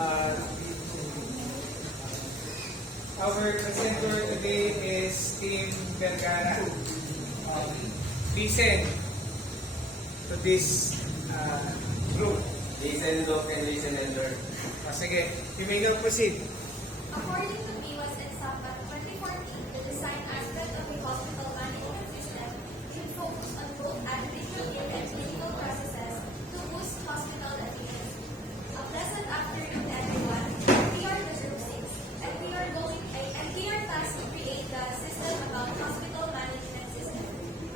Uh, our presenter today is Team Vergara. Listen to this group. Listen, look, and listen and learn. Sige, you may now proceed. According to BIWAS and SAPAT 2014, the design aspect of the hospital management system should focus on both administrative and clinical processes to boost hospital efficiency. A pleasant afternoon, everyone. We are the Group 6, and we are tasked to create the system about hospital management system.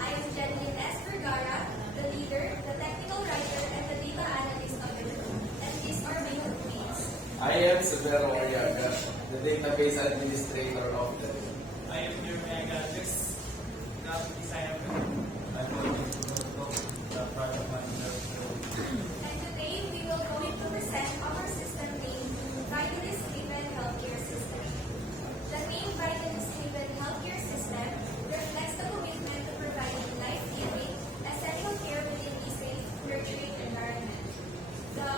I am Jeneline S. Vergara, the leader, the technical writer, and the data analyst of the group. And these are my groupmates. I am Severo Ariaga, the database administrator of the I am Jeremiah Galvez, now designer. I'm going to the project manager. And today, we will going to present our system named Vitalis Driven Healthcare System. The name Vitalis Driven Healthcare System reflects the commitment to providing life-giving, essential care within a safe, nurturing environment. The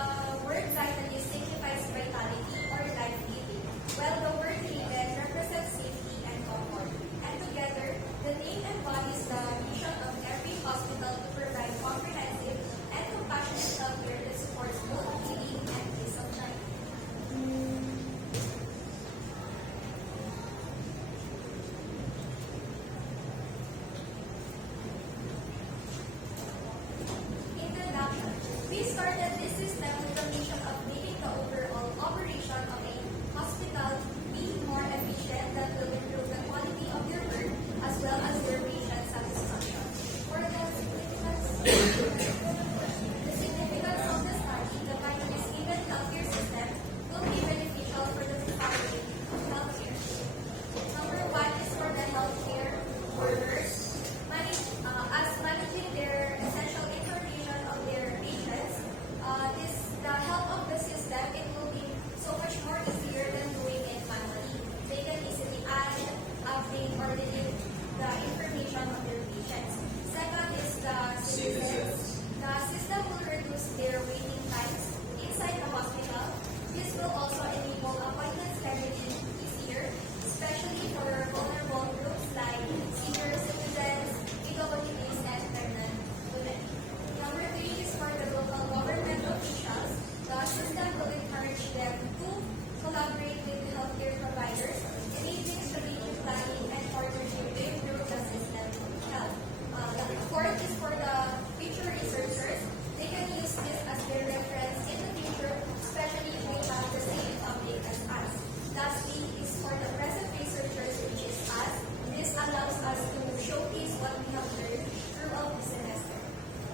word Vitalis signifies vitality or life-giving, while the word Driven represents safety and comfort. And together, the name embodies the mission of every hospital to provide comprehensive and compassionate healthcare that supports both healing and peace of mind. Introduction. We started this system with the mission of making the overall operation of a hospital be more efficient that will improve the quality of their work as well as their patient satisfaction. For the significance of the study, the Vitalis Driven Healthcare System will be beneficial for the following healthcare. Number one is for the healthcare workers, managing their essential information of their patients. The help of the system, it will be so much more easier than doing it manually. They can easily add, update, or delete the information of their patients. Second is the citizens. The system will reduce their waiting times inside the hospital. This will also enable appointment scheduling easier, especially for vulnerable groups like senior citizens, PWDs, and pregnant women. Number three is for the local government officials. The system will encourage them to collaborate with healthcare providers, enabling strategic planning and partnership to improve the system health. The fourth is for the future researchers. They can use this as their reference in the future, especially if we have the same topic as us. Lastly is for the present researchers, which is us. This allows us to showcase what we have learned throughout the semester.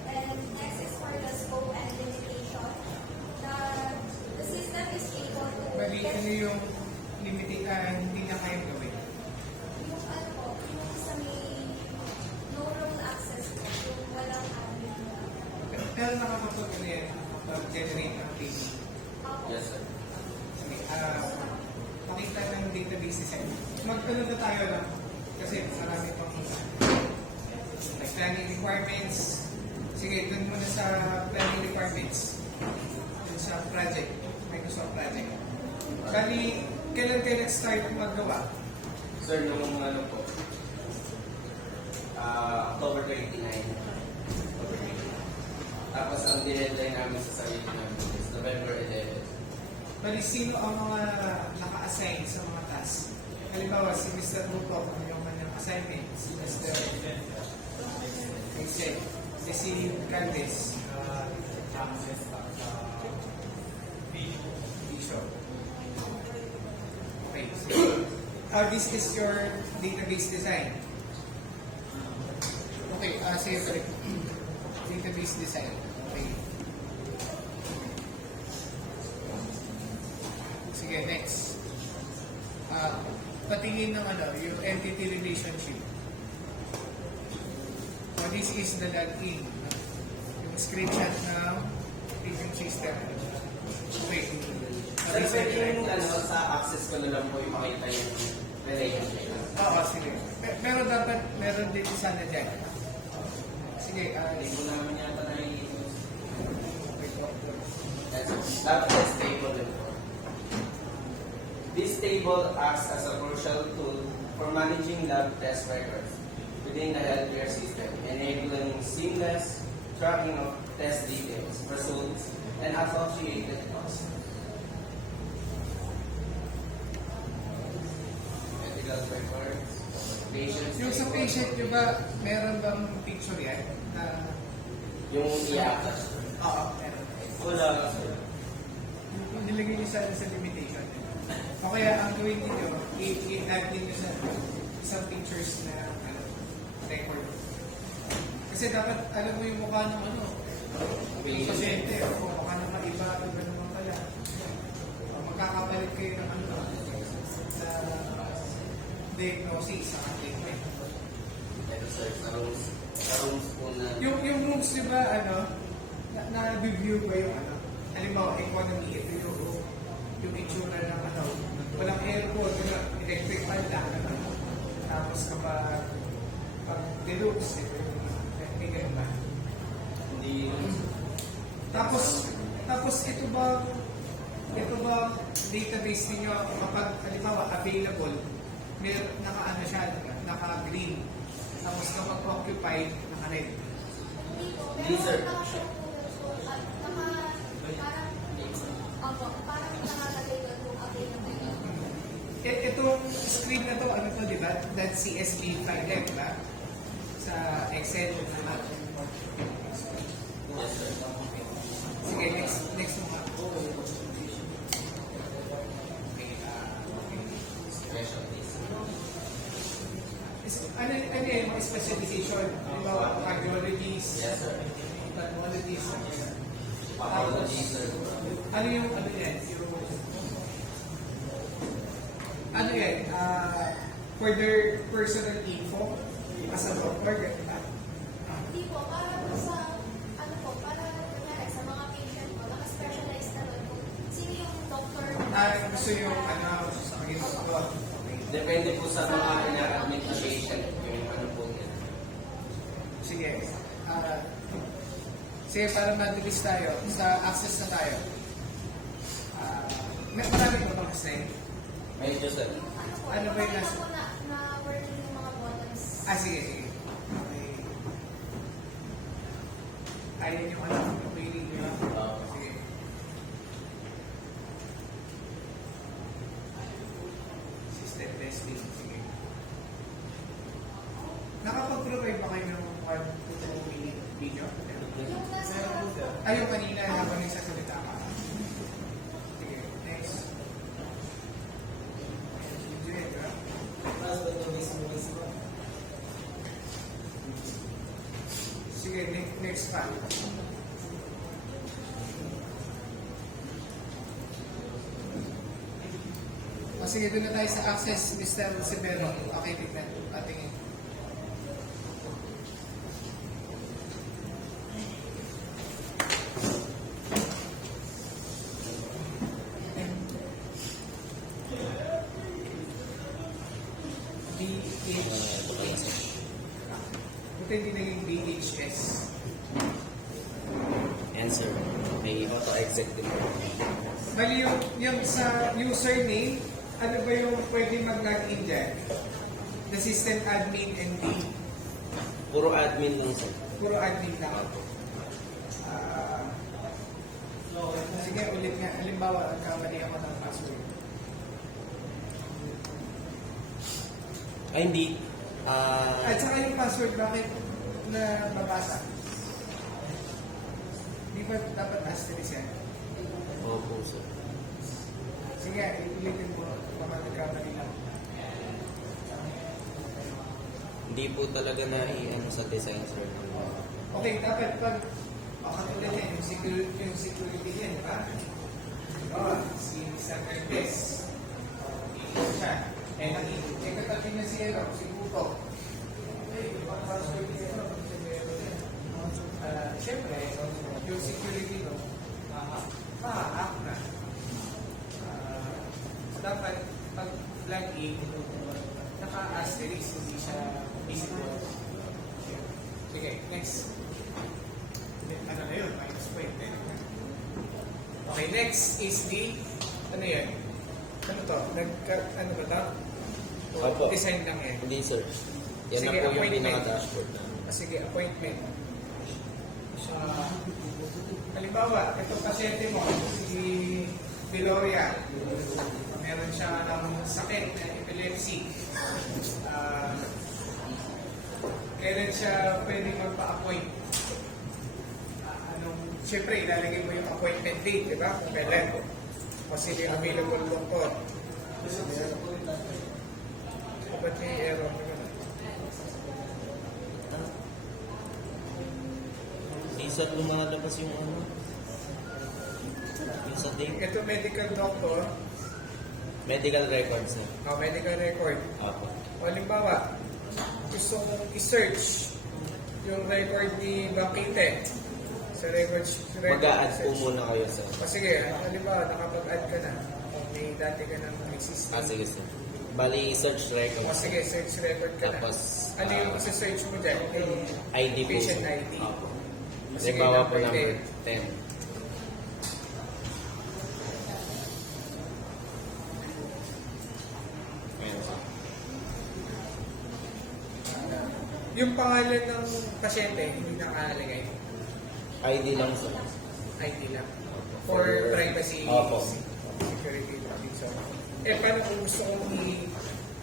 And next is for the scope and limitation. The system is able to Bali, ano yung hindi na kayang gawin? yung ano po, yung sa may no role access po, yung walang admin. Pero nakakapag-generate ng data. Yes, sir. Sige, pakita ng database design. Magtanong na tayo lang kasi marami pang like planning requirements. Sige, dun muna sa planning requirements. Dun sa project, Microsoft project. Bali, kailan kayo nag-start maggawa? Sir, nung ano po, October 29. October 29. Tapos ang dinedline namin sa sarili namin is November 11. Bali, sino ang mga naka-assign sa mga tasks? Halimbawa, si Mr. Ruto, ano yung kanyang assignment? Si Mr. Exec. Si Caldes, Bishop. Okay. So, this is your database design. Okay, sige, database design. Okay. Sige, next. Patingin ng yung entity relationship. So, this is the login. Yung screenshot ng patient system. Okay. Sir, pwede yung sa access ko na lang po ipakita yung relationship. Oo, sige. Pero dapat meron din sana dyan. Sige, Hindi mo naman yata na okay po. dapat stable din po. table acts as a crucial tool for managing lab test records within the healthcare system, enabling seamless tracking of test details, results, and associated costs. Medical records, patients. Yung sa patient, di ba, meron bang picture yan? Na, Yung i-attach. oo, meron. Wala, sir. Yung nilagay niyo sa limitation. O kaya, ang gawin niyo, i-add niyo sa isang pictures na record. Kasi dapat, alam mo yung mukha ng yung pasyente, o mukha ng iba naman pala. O, magkakapalit kayo ng sa diagnosis sa treatment. Pero sir, sa rooms po na... Yung rooms, di ba, na-review ba yung halimbawa, economy, ito yung itsura ng walang aircon, electric fan lang, tapos kapag deluxe, ito yung may ganun ba? Hindi Tapos ito ba database ninyo kapag halimbawa available, may naka-ano siya, naka-green. Tapos kapag occupied, naka-red. Hindi po, Hindi, sir. pero naka-show po yun. So, parang nakalagay doon kung available. Itong screen na to, ano to, di ba? That CSV file, di ba? Sa Excel. Yes, sir. Sige, next mo nga. Specialties. Ano yung mga specialization? Halimbawa, cardiologists, Yes, sir. ophthalmologists, Pathology, sir. ano yan? Ano yan? For their personal info, as a doctor, gano'n ba? Hindi po, para po sa, para kunyari sa mga patient po, naka-specialize na doon kung sino yung doctor. Gusto yung, sa ginagawa. Okay. Depende po sa mga ina-admit na patient yung ano po yan. Sige. Sige, para mabilis tayo, sa access na tayo. Marami ko bang kasi? Medyo, sir. Ano ba yung nasa- Nakita ko na working yung mga buttons. Sige. Okay. Ayaw nyo yung waiting nyo. Sige. System testing. Sige. Nakapag-provide ba kayo ng 1-2 minute video? Yung nasa Ayaw kanina habang nagsasalita ka. Sige, next. Video yun, ha? Sige, next pa. Sige, doon na tayo sa access, Mr. Severo. Okay, tignan. Patingin. Buti hindi naging BHS. Answer. May auto-exec din po. Bali yung sa username, ano ba yung pwede mag-login dyan? The system admin and the Puro admin lang, sir. puro admin lang. Sige, ulit nga. Halimbawa, nagkamali ako ng password. Ay, hindi. At saka yung password, bakit na babasa? Di ba dapat asterisk yan? Opo, sir. Sige, ulitin mo. Baka nagkamali lang. Hindi po talaga na i-ano sa design, sir. Okay, dapat pag katulad yan, yung security yan, di ba? Si Mr. Hernandez. Siya. Katabi na si Puto. Ang password niya, siyempre, yung security no, ma-hack na. Dapat, pag flag in, naka-asterisk, hindi siya visible. Sige, next. Ano na yun? Minus point. Okay, next is the, ano yan? Ano to? Ano ba to? O Opo. design lang eh. Hindi sir. Yan Sige, na po yung appointment. pinaka-dashboard na. Sige, appointment. Halimbawa, itong pasyente mo, si Deloria, meron siya ng sakit na epilepsy. Kailan siya pwede magpa-appoint? Siyempre, ilalagay mo yung appointment date, di ba? Kung kailan. Kasi yung available doctor. Ba't may error na gano'n? Hindi sir lumalabas yung ano. Yung sa date. Ito medical doctor, Medical record sir. medical record. Opo. O halimbawa, gusto mong i-search yung record ni Bakite sa records. Mag-a-add po muna kayo sir. O sige, halimbawa, nakapag-add ka na. O may dati ka ng existing. Sige sir. Bali, search record. O sige, search record ka Tapos, na. Ano yung isa-search mo dyan? ID po Patient sir. ID. Opo. Sige, Halimbawa po number number 10. Ayan sir. Yung pangalan ng pasyente, hindi nakalagay. ID lang sir. ID lang. For privacy. Opo. Security reason. Paano kung gusto kong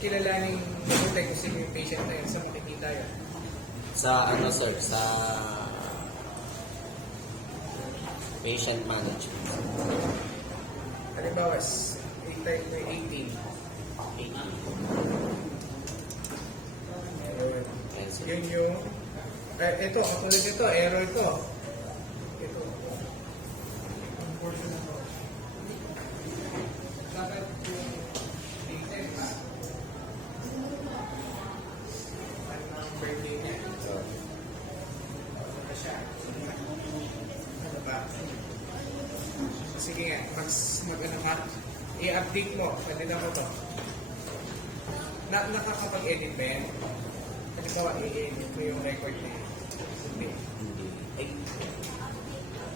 kilalanin mabuti kung sino yung patient na yun sa makikita yun? Sa ano sir, sa patient management. Halimbawa, 18. 18. Ayun. Ayan sir. Yun yung... ito, katulad ito, error ito. Ito. Ang portion na to. Dapat yung date, ha? Ano ang birthday niya? Ano siya? Ano ba? Sige nga, mag-ano ka? I-update mo. Pwede na ko to. Nakakapag-edit ba yan? Halimbawa, i-edit mo yung record na yun. Hindi. Hindi. Ay,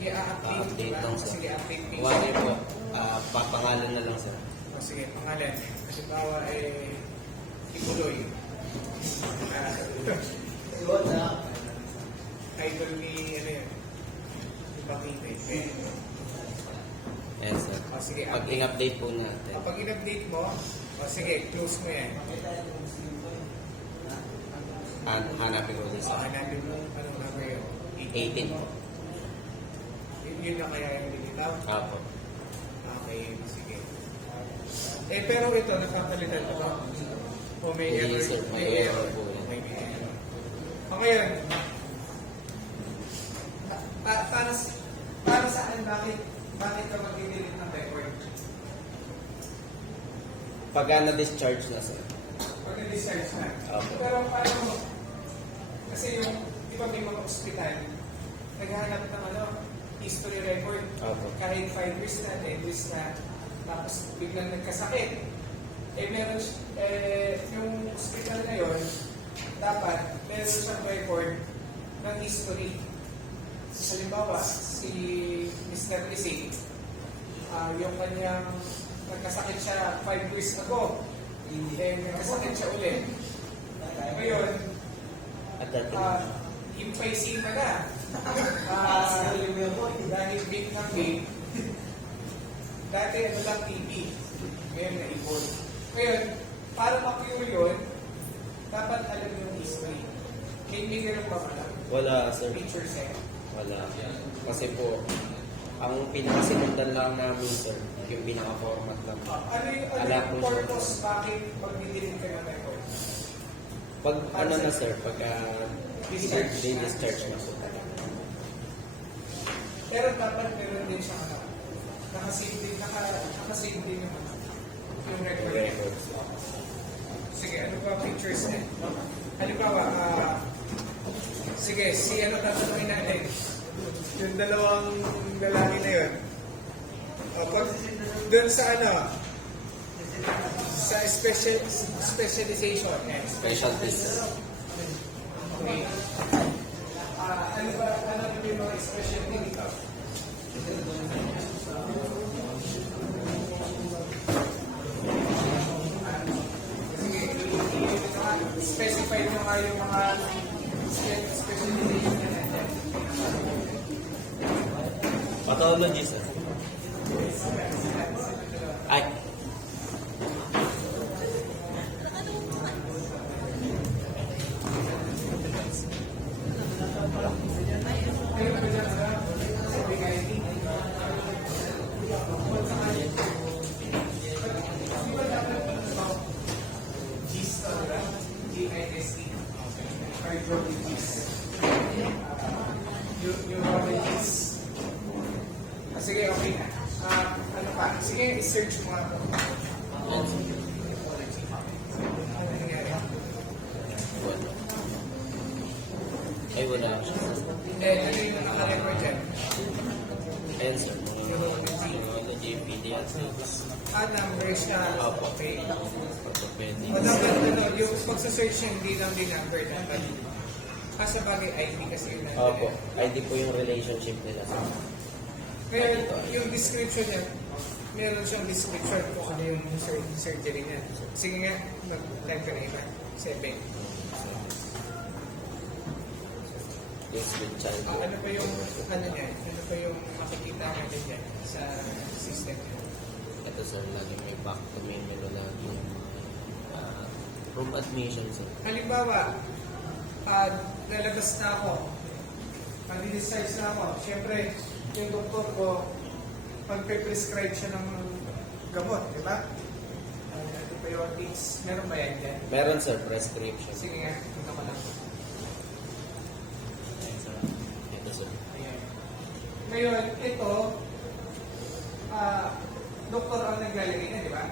I-update, update diba? lang sir. Sige, update mo. Wala po. Papangalan na lang sir. O, sige, pangalan. Halimbawa, Ipuloy. Idol ni, ano yun? Ni Bakite. Yes sir. O, sige, Pag in-update po natin. Kapag in-update mo, o sige, close mo yan. Hanapin ko So, sa hanapin mo, ano number yun? 18 po. Yun na kaya yung lilitaw? Apo. Okay, sige. Pero ito, napapalitan ito ba? O may Hindi, error? sir. May error po yan. May error. O ngayon, para saan, bakit ka mag-delete ng record? Pagka na-discharge na sir. Pag na-discharge na. Opo. Pero paano, kasi yung, di ba may mga ospital, naghahanap ng history record. Opo. Kahit 5 years na, 10 years na, tapos biglang nagkasakit. Meron, yung hospital na yun, dapat meron siyang record ng history. Halimbawa, si Mr. Lisi, yung kanyang nagkasakit siya 5 years ago, nagkasakit siya ulit. Ngayon, At that impaysin pa na. Dahil big ng big, dati ano lang TB, ngayon na evolve. Ngayon, para ma-cure yun, dapat alam yung history. Hindi ganun pa pala. wala sir. Picture set. Wala. Kasi po, ang pinakasinundan lang namin sir, yung pinaka-format lang. Ano Alam yung ko, sir. purpose bakit pag-didelete ka ng record? Pag ano na sir, pagka discharge na po. Pero dapat meron din siya nakasave din yung record. Records. Sige, ano ba pictures eh? Halimbawa, sige, si ano tatanungin natin? Yung dalawang lalaki na yun. Doon sa ano? Sa specialization. Specialties. Okay. Ano yung mga specialty dito? yung mga specialization na natin. Pathology, sir. Ay, Ayun ba dyan, sabi nga yung GIST, diba? GIST. Cardiologist. Neurologist. Sige, okay na. Ano pa? Sige, i-search mo nga ito. Ano nangyari? ay wala siya. Ano yung naka-record dyan? Ayan, sir. Neurology, pediatrics, Number siya. Opo. Okay. orthopedics. O dapat yung pagsa-search niya, hindi lang din number dapat. Sa bagay ID kasi yun. Opo. ID po yung relationship nila. Kaya yung description niya, meron siyang description kung ano yung surgery niya. Sige nga, mag-type ka na iba. 7. Yes, with child. Ano pa yung, ano niya, ano pa yung makikita natin dyan sa system niya? Ito, sir, lagi may back to main nila lagi. Room admission, sir. Halimbawa, lalabas na ako, mag-discharge na ako. Siyempre, yung doktor ko, pag-prescribe siya ng gamot, di ba? Antibiotics, meron ba yan dyan? Meron, sir, prescription. Sige nga, ito ko lang. Ito, sir. Ayan. Ngayon, ito, doktor ang naglalagay na, di ba?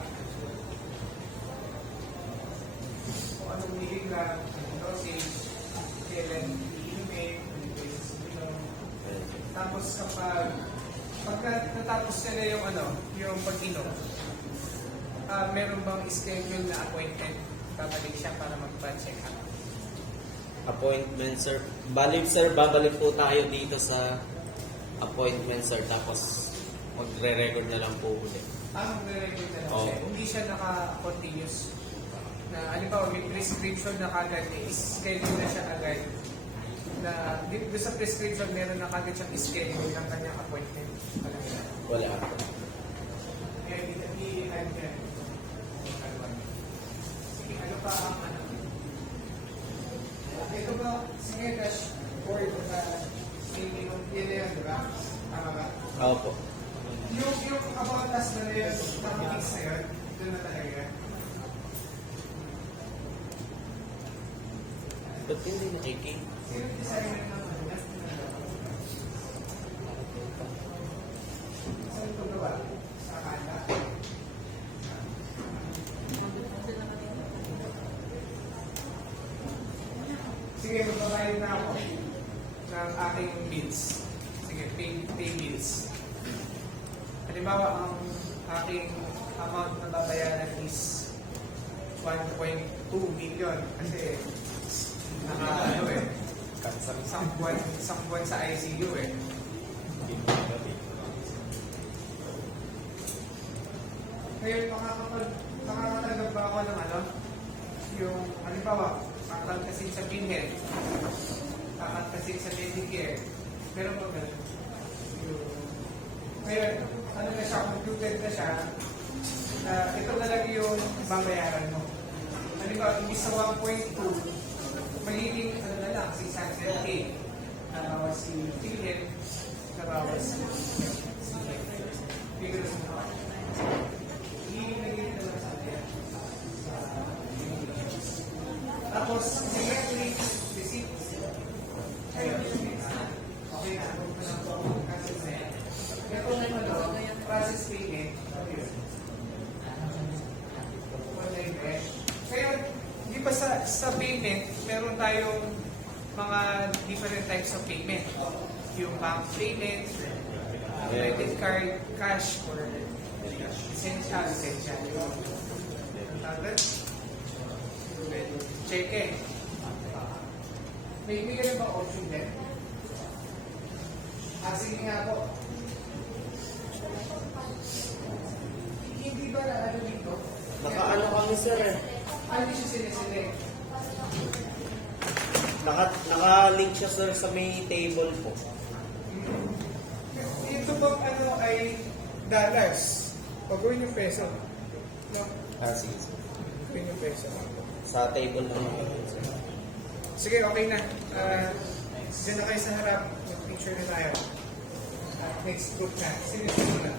Kung anong miligram, anong dosage, kailan i-email, anong beses inom. Ayan. Tapos pagka natapos nila yung yung pag-inom, meron bang schedule na appointment? Babalik siya para mag-check up. Appointment, sir. Balik, sir, babalik po tayo dito sa appointment, sir. Tapos, magre-record na lang po ulit. Magre-record na lang Oo. siya. Hindi siya naka-continuous. Na, halimbawa, may prescription na kagad, schedule na siya agad. Na, dito sa prescription, meron na kagad siyang schedule ng kanyang appointment. Wala. Kaya i-add niya. Sige, ano pa ang ito ba, sige, dashboard, yun na yun, di ba? Tama ba? Opo. Yung about us na yun, nakikix na yun, ito na talaga. Ba't hindi nakiking? Sino designer ng ano yan? Saan ito gawa? Sa kanta? Sige, magbabayad na ako ng aking bills. Sige, pay bills. Halimbawa, ang aking amount na babayaran is 1.2 million kasi isang buwan sa ICU eh. Ngayon, makakatanggap ba ako ng yung, halimbawa, kakatasin sa PhilHealth, kakatasin sa Medicare, meron ba ganun? Ngayon, ano na siya, computed na siya, ito na lang yung babayaran mo. Halimbawa, hindi sa 1.2, magiging na lang, 600K. Nabawas si PhilHealth, nabawas si figures mo. Nagiging na lang sa atin. Tapos, directly, receipt. Ayun, okay na. Ito naman process payment. Kaya, di ba sa payment, meron tayong mga different types of payment. Yung bank payment, credit card, cash, or essential. Cheque. May ganun ba option din? Sige nga po. Hindi ba na dito? Nakaano kami, sir, eh. Hindi siya siniselect. Naka-link siya sir sa may table po. Ito bang ano ay dollars? Pag gawin yung peso. No? Sige sir. Gawin yung peso. Sa table lang yun sir. Sige, okay na. Diyan na kayo sa harap. Mag-picture na tayo. Next group na. Sino na?